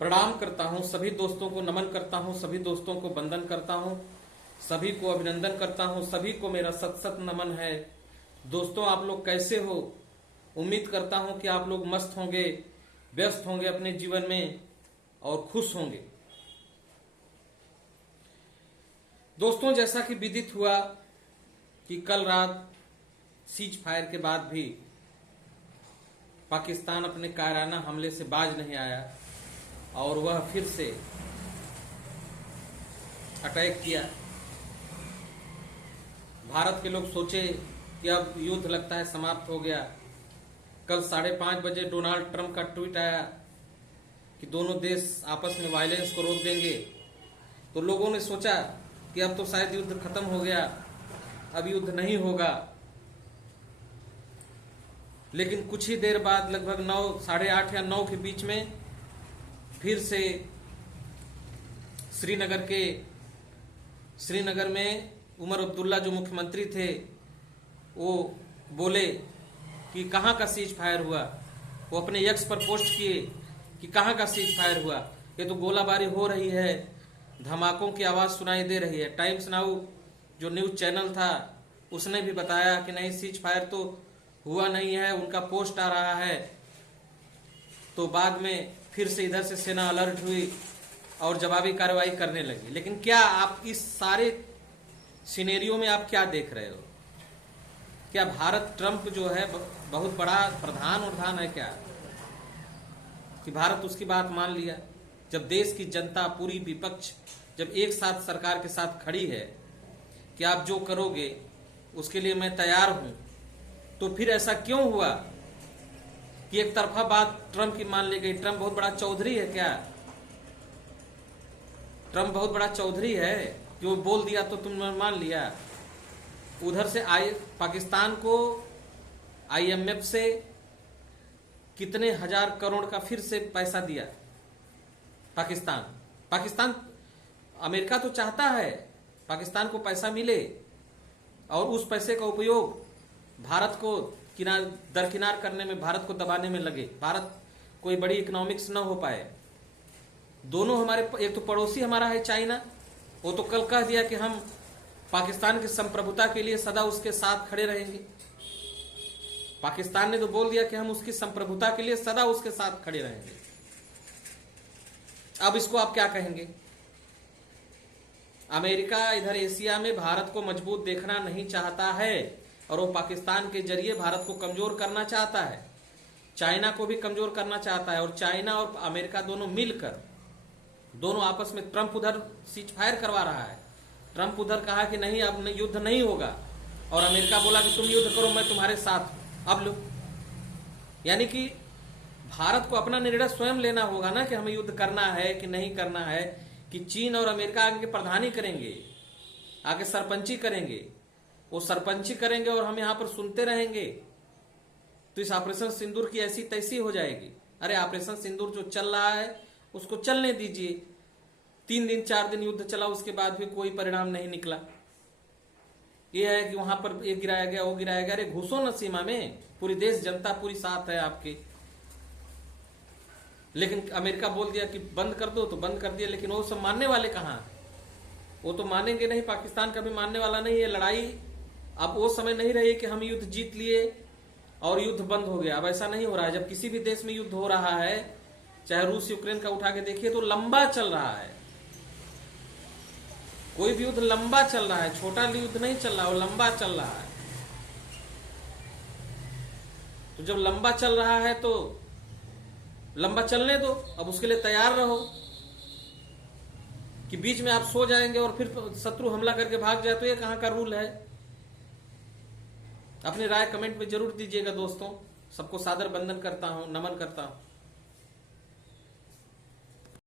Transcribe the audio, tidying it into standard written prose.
प्रणाम करता हूं, सभी दोस्तों को नमन करता हूं, सभी दोस्तों को वंदन करता हूं, सभी को अभिनंदन करता हूं, सभी को मेरा सत सत नमन है। दोस्तों, आप लोग कैसे हो? उम्मीद करता हूं कि आप लोग मस्त होंगे, व्यस्त होंगे अपने जीवन में और खुश होंगे। दोस्तों, जैसा कि विदित हुआ कि कल रात सीज फायर के बाद भी पाकिस्तान अपने कायराना हमले से बाज नहीं आया और वह फिर से अटैक किया। भारत के लोग सोचे कि अब युद्ध लगता है समाप्त हो गया। कल 5:30 बजे डोनाल्ड ट्रंप का ट्वीट आया कि दोनों देश आपस में वायलेंस को रोक देंगे। तो लोगों ने सोचा कि अब तो शायद युद्ध खत्म हो गया, अब युद्ध नहीं होगा। लेकिन कुछ ही देर बाद लगभग 9, 8:30 या 9 के बीच में फिर से श्रीनगर में उमर अब्दुल्ला जो मुख्यमंत्री थे वो बोले कि कहां का सीज फायर हुआ। वो अपने एक्स पर पोस्ट किए कि कहां का सीज फायर हुआ, ये तो गोलाबारी हो रही है, धमाकों की आवाज सुनाई दे रही है। टाइम्स नाउ जो न्यूज चैनल था उसने भी बताया कि नहीं, सीज फायर तो हुआ नहीं है, उनका पोस्ट आ रहा है। तो बाद में फिर से इधर से सेना अलर्ट हुई और जवाबी कार्रवाई करने लगी। लेकिन क्या आप इस सारे सिनेरियो में आप क्या देख रहे हो? क्या भारत ट्रंप जो है बहुत बड़ा प्रधान है क्या कि भारत उसकी बात मान लिया? जब देश की जनता, पूरी विपक्ष जब एक साथ सरकार के साथ खड़ी है कि आप जो करोगे उसके लिए मैं तैयार हूं, तो फिर ऐसा क्यों हुआ कि एक तरफा बात ट्रंप की मान ली गई? ट्रंप बहुत बड़ा चौधरी है क्या? ट्रंप बहुत बड़ा चौधरी है कि वो बोल दिया तो तुमने मान लिया? उधर से पाकिस्तान को आईएमएफ से कितने हजार करोड़ का फिर से पैसा दिया पाकिस्तान। अमेरिका तो चाहता है पाकिस्तान को पैसा मिले और उस पैसे का उपयोग भारत को दरकिनार करने में, भारत को दबाने में लगे, भारत कोई बड़ी इकोनॉमिक्स न हो पाए। दोनों हमारे, एक तो पड़ोसी हमारा है चाइना, वो तो कल कह दिया कि हम पाकिस्तान की संप्रभुता के लिए सदा उसके साथ खड़े रहेंगे। पाकिस्तान ने तो बोल दिया कि हम उसकी संप्रभुता के लिए सदा उसके साथ खड़े रहेंगे। अब इसको आप क्या कहेंगे? अमेरिका इधर एशिया में भारत को मजबूत देखना नहीं चाहता है और वो पाकिस्तान के जरिए भारत को कमजोर करना चाहता है, चाइना को भी कमजोर करना चाहता है। और चाइना और अमेरिका दोनों मिलकर, दोनों आपस में, ट्रंप उधर सीज फायर करवा रहा है, ट्रंप उधर कहा कि नहीं अब युद्ध नहीं होगा, और अमेरिका बोला कि तुम युद्ध करो, मैं तुम्हारे साथ हूं। अब लो, यानी कि भारत को अपना निर्णय स्वयं लेना होगा ना कि हमें युद्ध करना है कि नहीं करना है। कि चीन और अमेरिका आगे प्रधानी करेंगे, आगे सरपंची करेंगे, वो सरपंची करेंगे और हम यहां पर सुनते रहेंगे, तो इस ऑपरेशन सिंदूर की ऐसी तैसी हो जाएगी। अरे ऑपरेशन सिंदूर जो चल रहा है उसको चलने दीजिए। 3 दिन 4 दिन युद्ध चला, उसके बाद भी कोई परिणाम नहीं निकला। यह है कि वहां पर ये गिराया गया, वो गिराया गया। अरे घुसो न सीमा में, पूरी देश जनता पूरी साथ है आपके। लेकिन अमेरिका बोल दिया कि बंद कर दो, तो बंद कर दिया। लेकिन वो सब मानने वाले कहां? वो तो मानेंगे नहीं, पाकिस्तान कभी मानने वाला नहीं है। लड़ाई अब वो समय नहीं रही कि हम युद्ध जीत लिए और युद्ध बंद हो गया। अब ऐसा नहीं हो रहा है। जब किसी भी देश में युद्ध हो रहा है, चाहे रूस यूक्रेन का उठा के देखिए, तो लंबा चल रहा है। कोई भी युद्ध लंबा चल रहा है, छोटा युद्ध नहीं चल रहा, वो लंबा चल रहा है। तो जब लंबा चल रहा है तो लंबा चलने दो, अब उसके लिए तैयार रहो। कि बीच में आप सो जाएंगे और फिर शत्रु हमला करके भाग जाए, तो ये कहां का रूल है? अपनी राय कमेंट में जरूर दीजिएगा दोस्तों। सबको सादर वंदन करता हूं, नमन करता हूं।